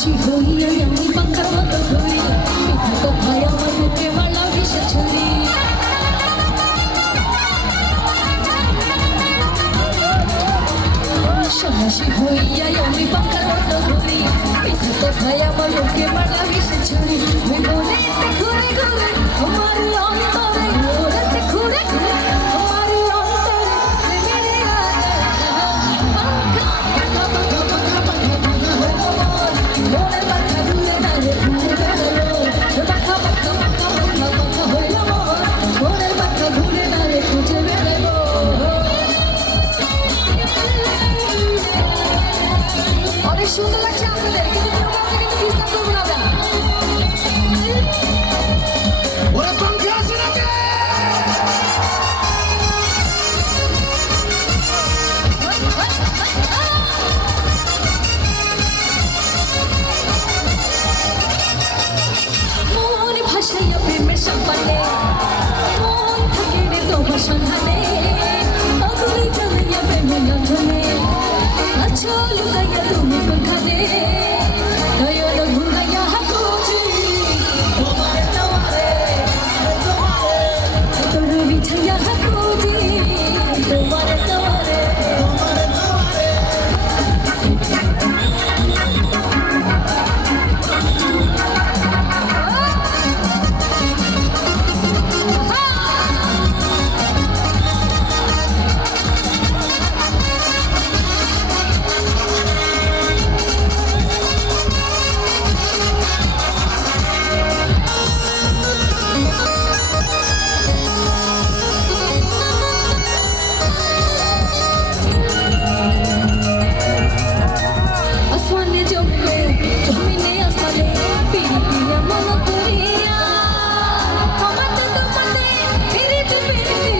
সন্ন্যাসী হইয়া আমি পাখার মতো ঘুরি পিঠা কোথায় আমার বুকে মালা ভেসে ছুরি সন্ন্যাসী হইয়া আমি পাখার মতো ঘুরি পিঠা কোথায় আমার বুকে মালা ভেসে ছুরি ঘুরে ঘুরে ঘুরে আমার অন্তরে ঘুরে ঘুরে ঘুরে আমার অন্তরে অনেক সুন্দর লাগছে আপনাদের কিন্তু ডিস্টার্ব করবো না ওরা পাঙ্খা আছে নাকি মন ভাসাইয়া প্রেমের সম্পানে মন থাকে রে তোমার সন্ধানে অগুলি জ্বালাইয়া প্রেমের গন্ধনে আছো লুকাইয়া তুমি কোনখানে নয়ন ঘুরাইয়া হাকুচি তোমারে তোমারে তোর বিছাইয়া হাকুচি তোমারে তোমারে আসমানে জমবে জমিনে আসমানে পিরিপিয়া মন করিয়া আমাতে তোমাতে পিরিতি পিরিতি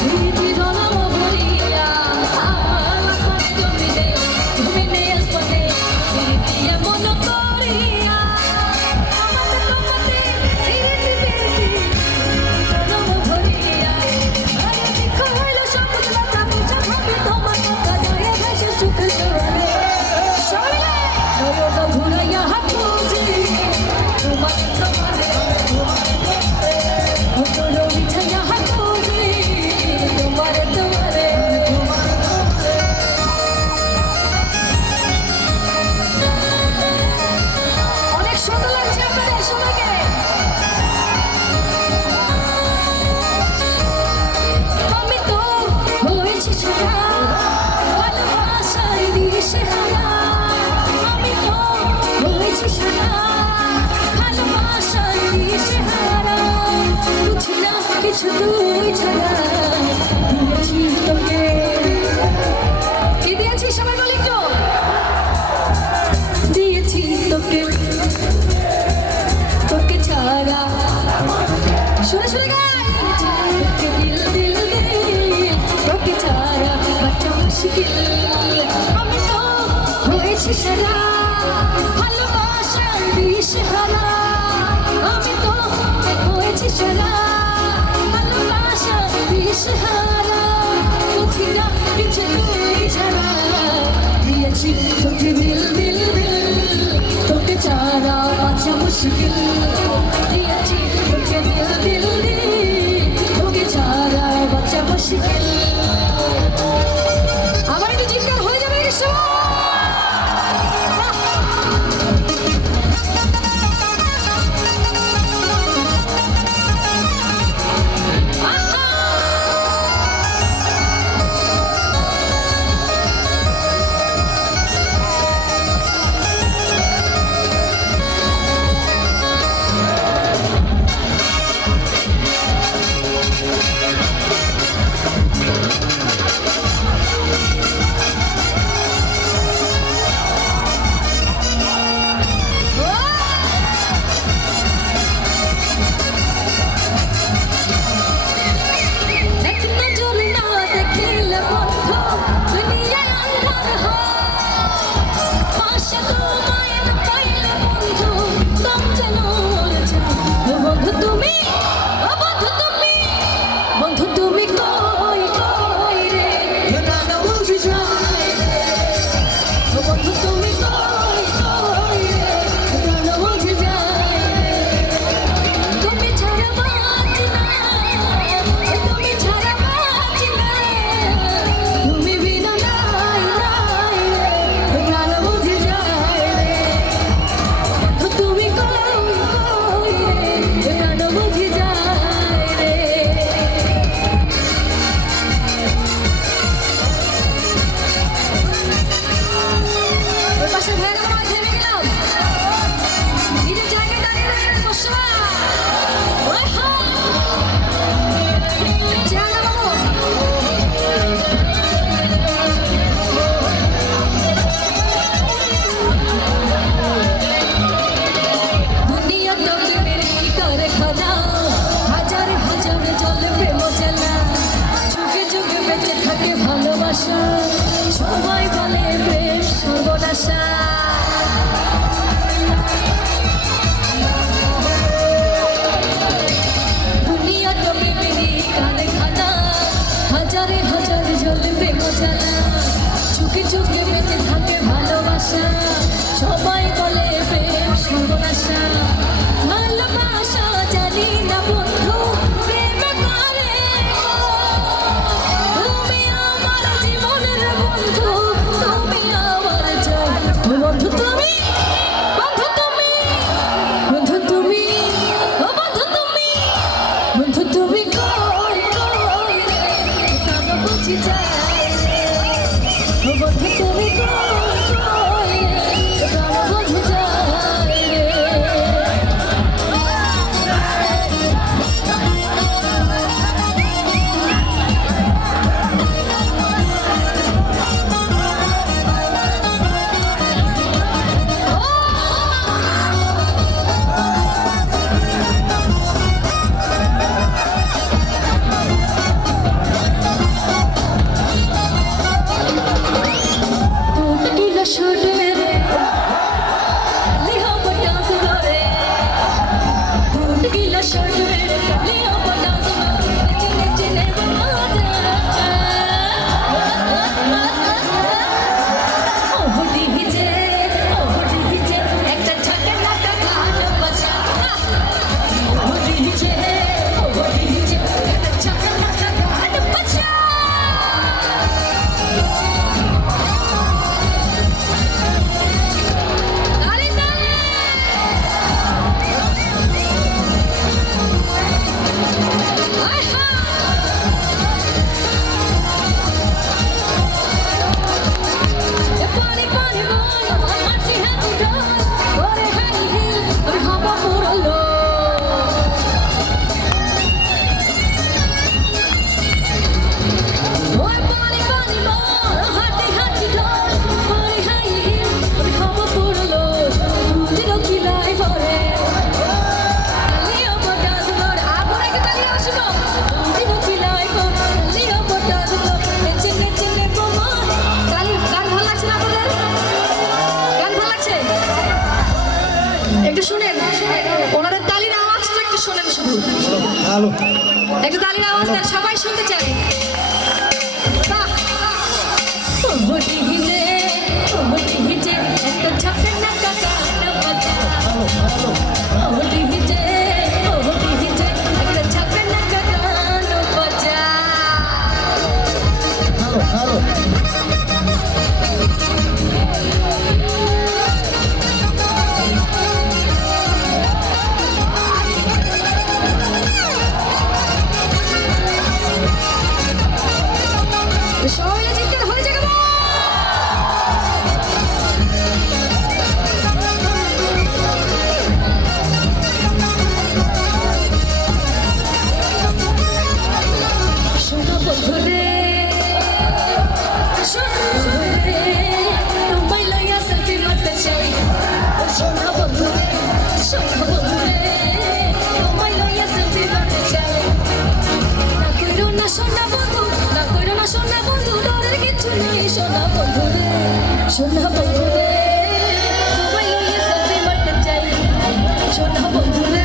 পিরিতি ধরাম ভরিয়া আসমানে জমিনে জমিনে আসমানে পিরিপিয়া মন করিয়া আমাতে তোমাতে পিরিতি পিরিতি ধরাম ভরিয়া আরে দেখো হইলো সবুজলা তাবু চাঁদে তোমার কথা জয়ে ভাসে সুখ সরালে নয়ন ঘুরাইয়া হাকুচি তোমার তোমারে তোর বিছাইয়া হাকুচি তোমার তোমারে অনেক সুন্দর লাগছে আপনাদের সবাইকে আমি তো হয়েছি সারা ভালোবাসার দিশেহারা আমি তো হয়েছি সারা ভালোবাসার দিশেহারা বুঝি না কিছু তুই ছাড়া দিয়েছি তোকে কি দিয়েছি সবাই বলি একটু দিয়েছি তোকে তোকে ছাড়া শুনে শুনে গাই তোকে দিল দিল দিল তোকে ছাড়া বাঁচা মুশকিল আমি তো হয়েছি সারা ভালোবাসার দিশেহারা আমি তো হয়েছি সারা ভালোবাসার দিশেহারা বুঝি না কিছু তুই ছাড়া দিয়েছি তোকে দিল দিল দিল তোকে ছাড়া বাঁচা মুশকিল দিয়েছি তোকে দিল দিল দিল তোকে ছাড়া বাঁচা মুশকিল আবার একটু চিৎকার হয়ে যাবে এই সময় ভালোবাসা সবাই বলে বেশ সর্বনাশা দুনিয়া তো মেমেরি কারখানা হাজারে হাজার জ্বলবে মজানা চুকে চুকে বেঁচে থাকে ভালোবাসা সবাই বলে বেশ সর্বনাশা ভালোবাসা জানি না বন্ধু প্রেমে করে তুমি আমার জীবনের বন্ধু তুমি আমার জান বন্ধু তুমি বন্ধু তুমি বন্ধু তুমি ও বন্ধু তুমি বন্ধু তুমি কই কই রে কেন বুঝি যায় ও বন্ধু তুমি কই কই রে কেন বুঝি যায় রে टूट गया शूट मेरे लिया पटास मारे टूट गया शूट मेरे लिया पटास मारे चिने चिने बना ओहडी हिजे एक छक्के नाटा खान बचा ओहडी हिजे एक छक्के नाटा खान बचा ताली ताली हाय ये पानी पानी बोल माटी है तू डर और है हिल और हवा पूरा लो ओए पानी पानी बोल हाथी हाथी डर और है हिल और हवा पूरा लो दिलो की लाइफ और लियो पटास मोर आपरे के ताली आसबो दिलो की लाइफ और लियो पटास मोर चिने चिने बोमा ताली গান ভালো লাগছে না আপনাদের গান ভালো লাগছে একটু শুনেন ওনাদের তালির আওয়াজটা একটু শুনেন শুধু ভালো একটু তালির আওয়াজ দেন সবাই শুনতে চাই বাহ ওহটি হিজে একটা ছাপে না কাকা না বাজা ওহটি হিজে একটা ছাপে না কাকা না বাজা ভালো ভালো সবাই চিৎকার হয়ে যাবে শোনো বন্ধুরে তোমায় লইয়া সেলফি মারতে চাই শোনো বন্ধুরে তোমায় লইয়া সেলফি মারতে চাই না কইরো না সোনা বন্ধু না কইরো না সোনা বন্ধু ডরের কিছু নেই সোনা বন্ধুরে তোমায় লইয়া সেলফি মারতে চাই সোনা বন্ধুরে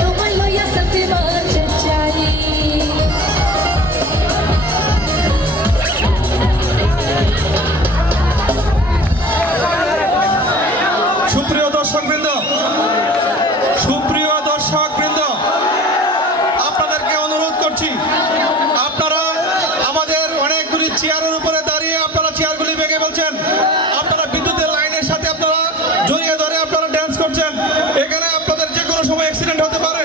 তোমায় লইয়া সেলফি মারতে চাই সুপ্রিয় দর্শকবৃন্দ আপনাদেরকে অনুরোধ করছি আপনারা আমাদের অনেকগুলি চেয়ারের উপরে দাঁড়িয়ে আপনারা চেয়ারগুলি ভেঙে ফেলছেন আপনারা বিদ্যুতের লাইনের সাথে আপনারা জড়িয়ে ধরে আপনারা ড্যান্স করছেন এখানে আপনাদের যে কোনো সময় অ্যাক্সিডেন্ট হতে পারে